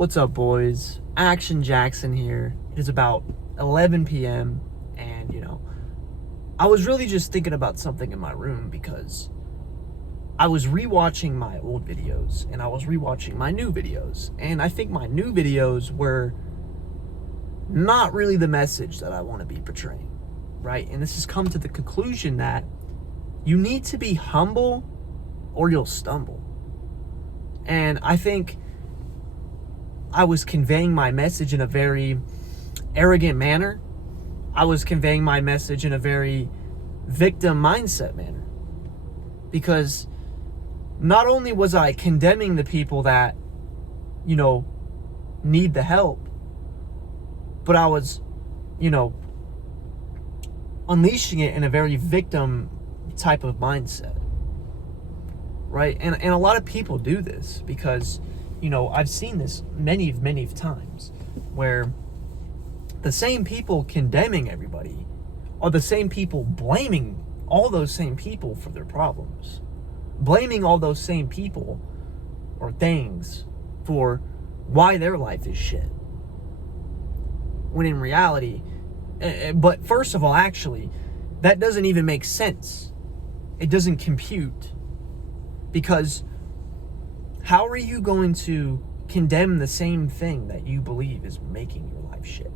What's up, boys? Action Jackson here. It is about 11 p.m. and, I was really just thinking about something in my room because I was rewatching my old videos and I was rewatching my new videos. And I think my new videos were not really the message that I want to be portraying, right? And this has come to the conclusion that you need to be humble or you'll stumble. And I think I was conveying my message in a very arrogant manner. I was conveying my message in a very victim mindset manner. Because not only was I condemning the people that, need the help, but I was, unleashing it in a very victim type of mindset. Right? And a lot of people do this because, I've seen this many times where the same people condemning everybody are the same people blaming all those same people for their problems. Blaming all those same people or things for why their life is shit. When in reality, but first of all, actually, that doesn't even make sense. It doesn't compute. Because how are you going to condemn the same thing that you believe is making your life shit?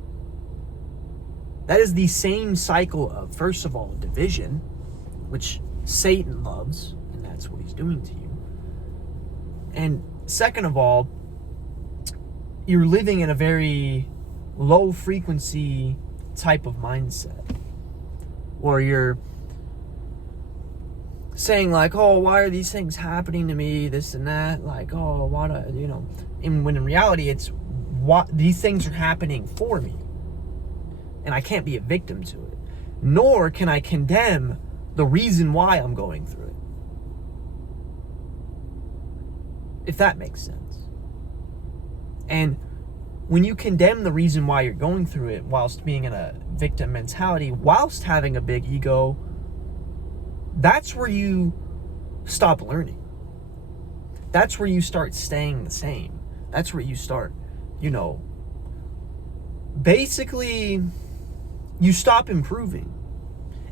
That is the same cycle of, first of all, division, which Satan loves, and that's what he's doing to you. And second of all, you're living in a very low frequency type of mindset, or you're saying like, oh, why are these things happening to me, this and that, like, oh, why do, and when in reality it's what these things are happening for me, and I can't be a victim to it, nor can I condemn the reason why I'm going through it, if that makes sense. And when you condemn the reason why you're going through it whilst being in a victim mentality, whilst having a big ego, that's where you stop learning. That's where you start staying the same. That's where you start, basically you stop improving.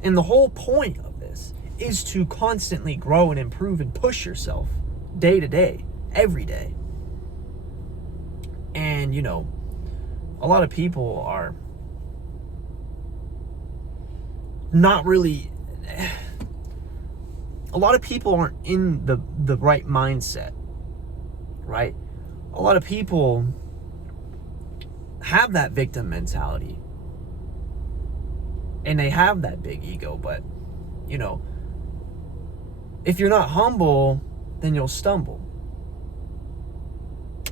And the whole point of this is to constantly grow and improve and push yourself day to day, every day. And, a lot of people are not really... A lot of people aren't in the right mindset, right? A lot of people have that victim mentality and they have that big ego, but, if you're not humble, then you'll stumble.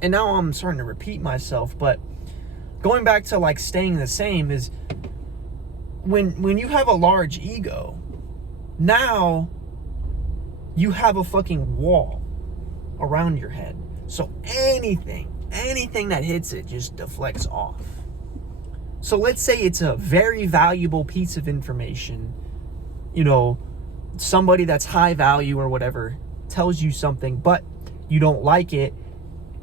And now I'm starting to repeat myself, but going back to like staying the same is when you have a large ego, now you have a fucking wall around your head. So anything that hits it just deflects off. So let's say it's a very valuable piece of information, somebody that's high value or whatever tells you something, but you don't like it,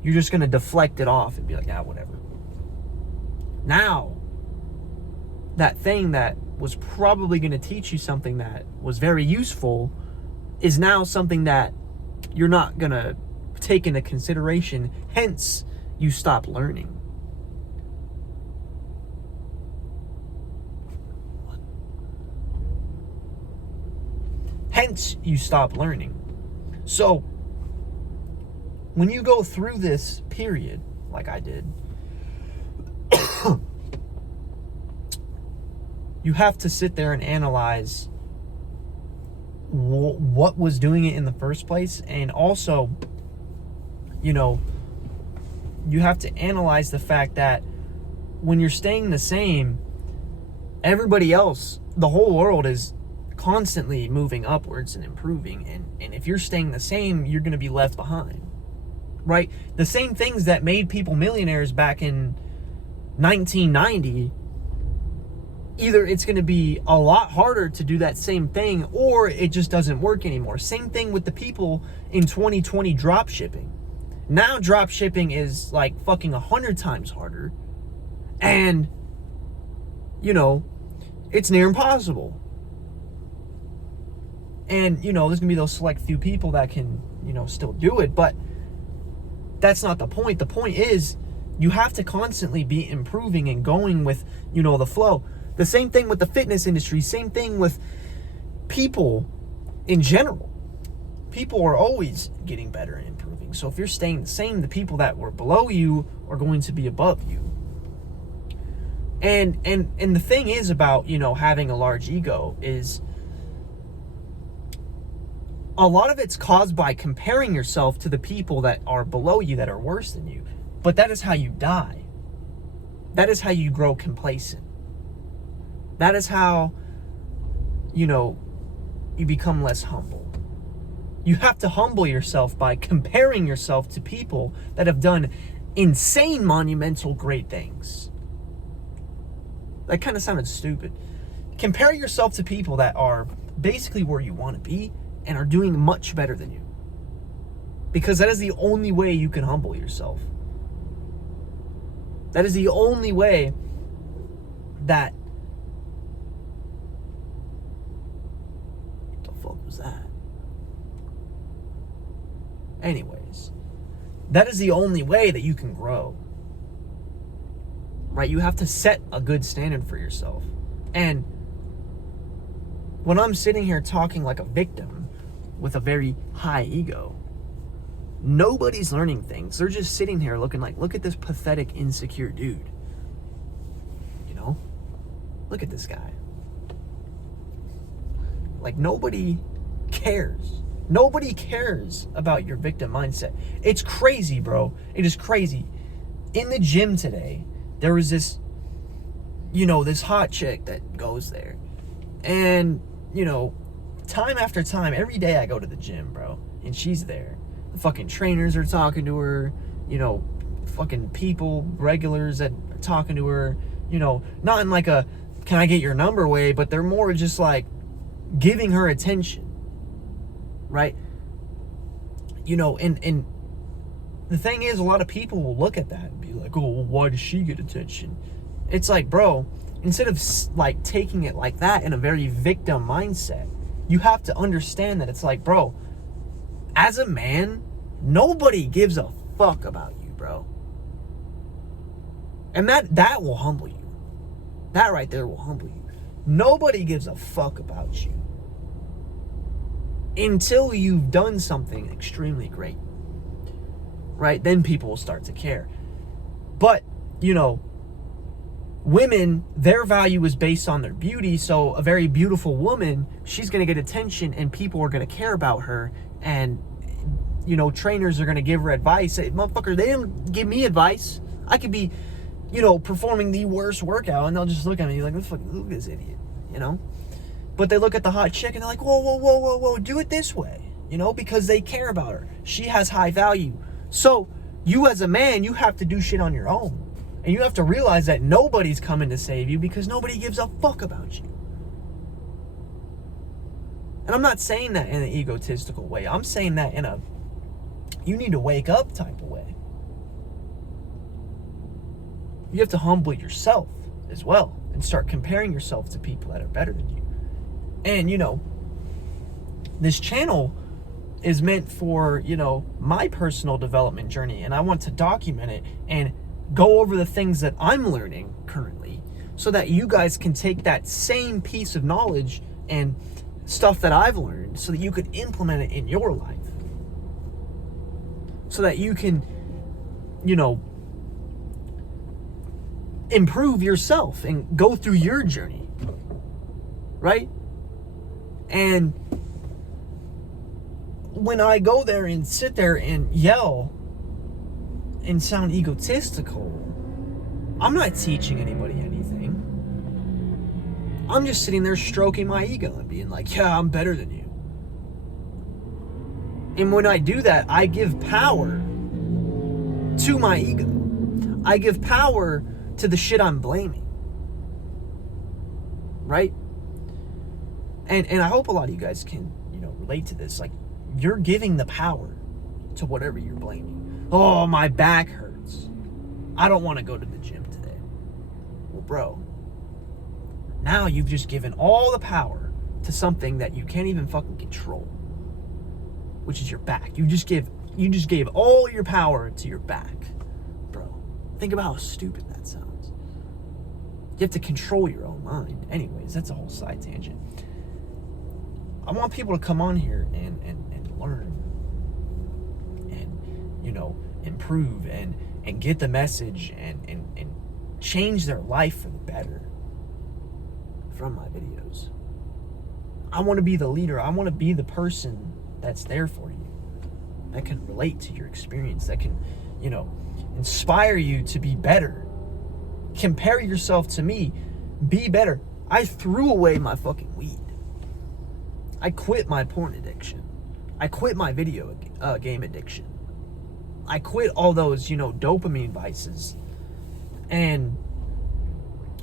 you're just going to deflect it off and be like, whatever. Now, that thing that was probably going to teach you something that was very useful is now something that you're not going to take into consideration. Hence, you stop learning. Hence, you stop learning. So, when you go through this period, like I did, you have to sit there and analyze what was doing it in the first place. And also, you have to analyze the fact that when you're staying the same, everybody else, the whole world is constantly moving upwards and improving. And if you're staying the same, you're going to be left behind, right? The same things that made people millionaires back in 1990, either it's going to be a lot harder to do that same thing, or it just doesn't work anymore. Same thing with the people in 2020 drop shipping. Now drop shipping is like fucking 100 times harder. And, you know, it's near impossible. And, you know, there's going to be those select few people that can, you know, still do it. But that's not the point. The point is you have to constantly be improving and going with, you know, the flow. The same thing with the fitness industry. Same thing with people in general. People are always getting better and improving. So if you're staying the same, the people that were below you are going to be above you. And the thing is about, you know, having a large ego is a lot of it's caused by comparing yourself to the people that are below you that are worse than you. But that is how you die. That is how you grow complacent. That is how, you know, you become less humble. You have to humble yourself by comparing yourself to people that have done insane, monumental, great things. That kind of sounded stupid. Compare yourself to people that are basically where you want to be and are doing much better than you. Because that is the only way you can humble yourself. That is the only way that... What the fuck was that? Anyways, that is the only way that you can grow. Right? You have to set a good standard for yourself. And when I'm sitting here talking like a victim with a very high ego, nobody's learning things. They're just sitting here looking like, look at this pathetic, insecure dude. You know? Look at this guy. Like, nobody cares. Nobody cares about your victim mindset. It's crazy, bro. It is crazy. In the gym today, there was this, you know, this hot chick that goes there. And, you know, time after time, every day I go to the gym, bro, and she's there. The fucking trainers are talking to her, you know, fucking people, regulars that are talking to her, you know, not in like a, can I get your number way, but they're more just like giving her attention. Right? You know, and the thing is, a lot of people will look at that and be like, oh, well, why does she get attention? It's like, bro, instead of like taking it like that in a very victim mindset, you have to understand that it's like, bro, as a man, nobody gives a fuck about you, bro. And that will humble you. That right there will humble you. Nobody gives a fuck about you until you've done something extremely great, right? Then people will start to care. But, you know, women, their value is based on their beauty. So a very beautiful woman, she's going to get attention and people are going to care about her. And, you know, trainers are going to give her advice. Hey, motherfucker, they don't give me advice. I could be, you know, performing the worst workout and they'll just look at me like, look at this idiot, you know? But they look at the hot chick and they're like, whoa, do it this way, you know, because they care about her. She has high value. So you as a man, you have to do shit on your own. And you have to realize that nobody's coming to save you because nobody gives a fuck about you. And I'm not saying that in an egotistical way. I'm saying that in a, you need to wake up type of way. You have to humble yourself as well and start comparing yourself to people that are better than you. And, you know, this channel is meant for, you know, my personal development journey. And I want to document it and go over the things that I'm learning currently so that you guys can take that same piece of knowledge and stuff that I've learned so that you can implement it in your life. So that you can, you know, improve yourself and go through your journey. Right? And when I go there and sit there and yell and sound egotistical, I'm not teaching anybody anything. I'm just sitting there stroking my ego and being like, yeah, I'm better than you. And when I do that, I give power to my ego. I give power to the shit I'm blaming. Right? And I hope a lot of you guys can, you know, relate to this. Like, you're giving the power to whatever you're blaming. Oh, my back hurts. I don't want to go to the gym today. Well, bro, now you've just given all the power to something that you can't even fucking control, which is your back. You just gave all your power to your back, bro. Think about how stupid that sounds. You have to control your own mind. Anyways, that's a whole side tangent. I want people to come on here and learn and, you know, improve and get the message and change their life for the better from my videos. I want to be the leader. I want to be the person that's there for you, that can relate to your experience, that can, you know, inspire you to be better. Compare yourself to me. Be better. I threw away my fucking weed. I quit my porn addiction. I quit my video game addiction. I quit all those, you know, dopamine vices. And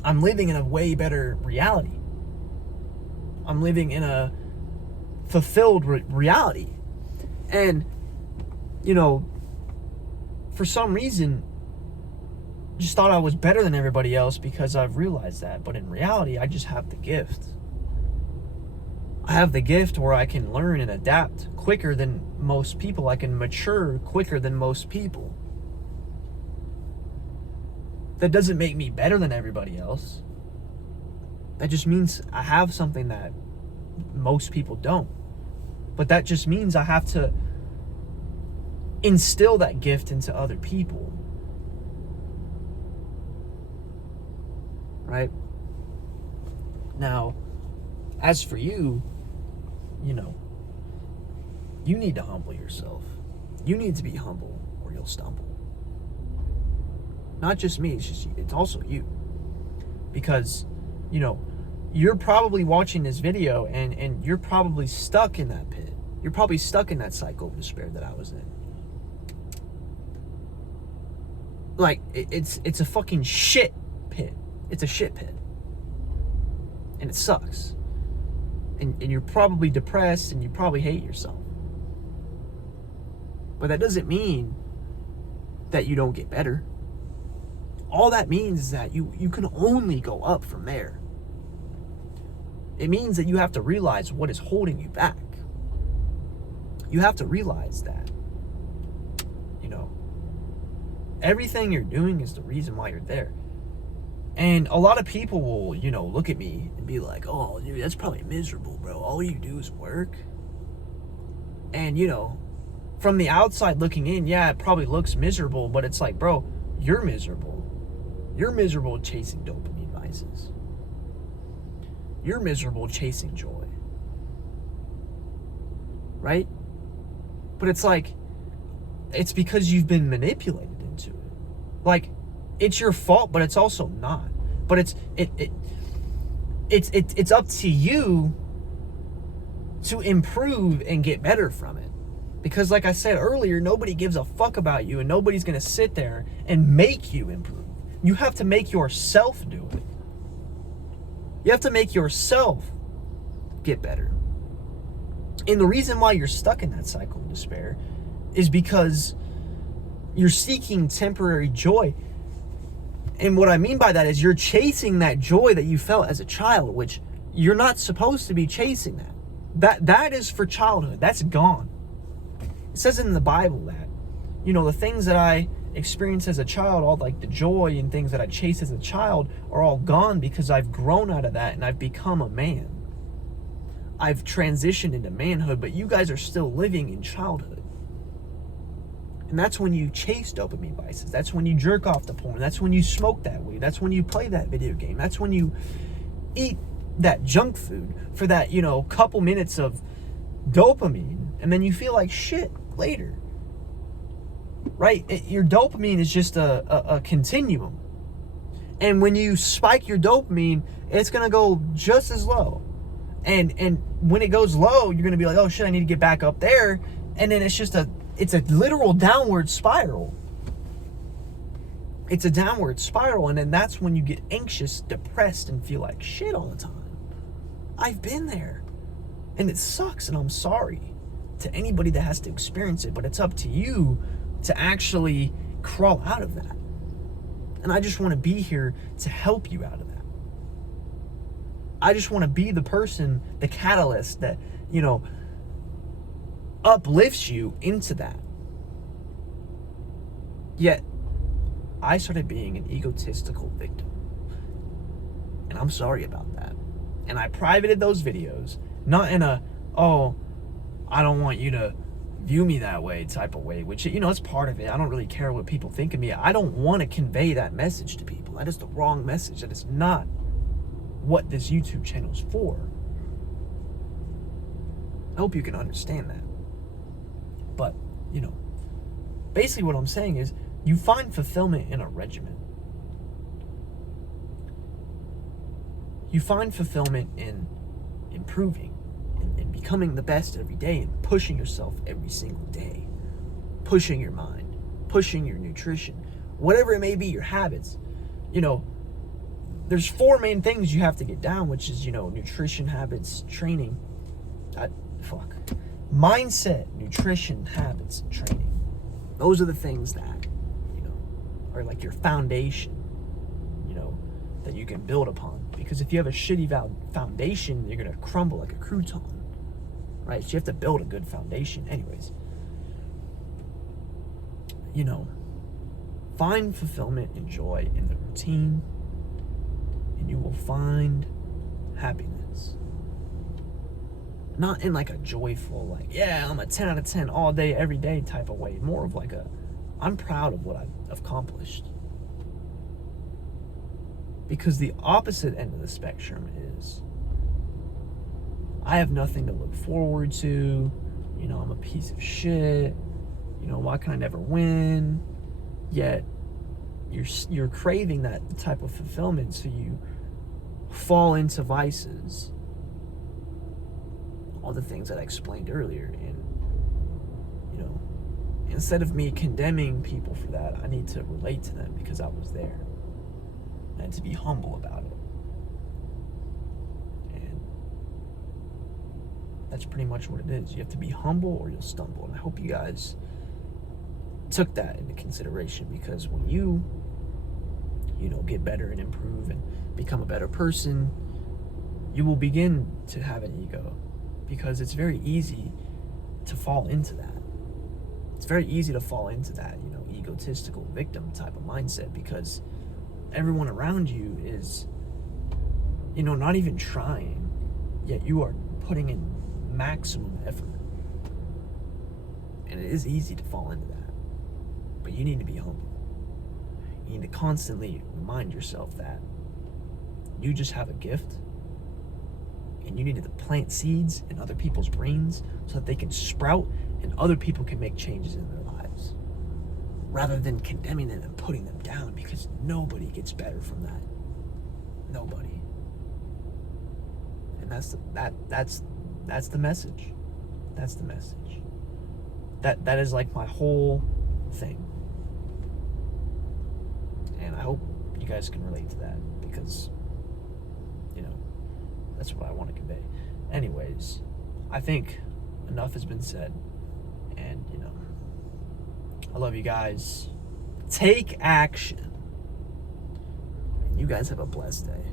I'm living in a way better reality. I'm living in a fulfilled reality. And, you know, for some reason, just thought I was better than everybody else because I've realized that. But in reality, I just have the gift. I have the gift where I can learn and adapt quicker than most people. I can mature quicker than most people. That doesn't make me better than everybody else. That just means I have something that most people don't. But that just means I have to instill that gift into other people. Right? Now, as for you, you know, you need to humble yourself. You need to be humble or you'll stumble. Not just me, it's also you. Because, you know, you're probably watching this video and you're probably stuck in that pit. You're probably stuck in that cycle of despair that I was in. Like, it's a fucking shit pit. It's a shit pit. And it sucks. And you're probably depressed and you probably hate yourself. But that doesn't mean that you don't get better. All that means is that you can only go up from there. It means that you have to realize what is holding you back. You have to realize that, you know, everything you're doing is the reason why you're there. And a lot of people will, you know, look at me and be like, oh, dude, that's probably miserable, bro. All you do is work. And, you know, from the outside looking in, yeah, it probably looks miserable, but it's like, bro, you're miserable. You're miserable chasing dopamine vices. You're miserable chasing joy. Right? But it's like, it's because you've been manipulated into it. Like, it's your fault, but it's also not. But it's up to you to improve and get better from it. Because like I said earlier, nobody gives a fuck about you and nobody's going to sit there and make you improve. You have to make yourself do it. You have to make yourself get better. And the reason why you're stuck in that cycle of despair is because you're seeking temporary joy. And what I mean by that is you're chasing that joy that you felt as a child, which you're not supposed to be chasing that. That is for childhood. That's gone. It says in the Bible that, you know, the things that I experienced as a child, all like the joy and things that I chased as a child are all gone because I've grown out of that and I've become a man. I've transitioned into manhood, but you guys are still living in childhood. And that's when you chase dopamine vices. That's when you jerk off the porn. That's when you smoke that weed. That's when you play that video game. That's when you eat that junk food for that, you know, couple minutes of dopamine. And then you feel like shit later. Right? Your dopamine is just a continuum. And when you spike your dopamine, it's going to go just as low. And when it goes low, you're going to be like, oh shit, I need to get back up there. And then it's a literal downward spiral. It's a downward spiral. And then that's when you get anxious, depressed, and feel like shit all the time. I've been there. And it sucks, and I'm sorry to anybody that has to experience it. But it's up to you to actually crawl out of that. And I just want to be here to help you out of that. I just want to be the person, the catalyst that, uplifts you into that. Yet, I started being an egotistical victim. And I'm sorry about that. And I privated those videos, not in a, oh, I don't want you to view me that way type of way, which, it's part of it. I don't really care what people think of me. I don't want to convey that message to people. That is the wrong message. That is not what this YouTube channel is for. I hope you can understand that. But, basically what I'm saying is you find fulfillment in a regimen. You find fulfillment in improving and becoming the best every day and pushing yourself every single day. Pushing your mind, pushing your nutrition, whatever it may be, your habits. There's 4 main things you have to get down, which is, nutrition, habits, training. Mindset, nutrition, habits, and training. Those are the things that, are like your foundation, that you can build upon. Because if you have a shitty foundation, you're going to crumble like a crouton, right? So you have to build a good foundation. Anyways, find fulfillment and joy in the routine, and you will find happiness. Not in like a joyful, I'm a 10 out of 10 all day, every day type of way. More of like I'm proud of what I've accomplished. Because the opposite end of the spectrum is I have nothing to look forward to. I'm a piece of shit. Why can I never win? Yet you're craving that type of fulfillment, so you fall into vices. All the things that I explained earlier. And, instead of me condemning people for that, I need to relate to them because I was there. And to be humble about it. And that's pretty much what it is. You have to be humble or you'll stumble. And I hope you guys took that into consideration, because when you get better and improve and become a better person, you will begin to have an ego, because it's very easy to fall into that. It's very easy to fall into that, egotistical victim type of mindset, because everyone around you is, not even trying, yet you are putting in maximum effort. And it is easy to fall into that. But you need to be humble. You need to constantly remind yourself that you just have a gift, and you need to plant seeds in other people's brains so that they can sprout and other people can make changes in their lives, rather than condemning them and putting them down, because nobody gets better from that. Nobody. And that's the message. That's the message. That is like my whole thing. And I hope you guys can relate to that, because that's what I want to convey. Anyways, I think enough has been said. And, I love you guys. Take action. And you guys have a blessed day.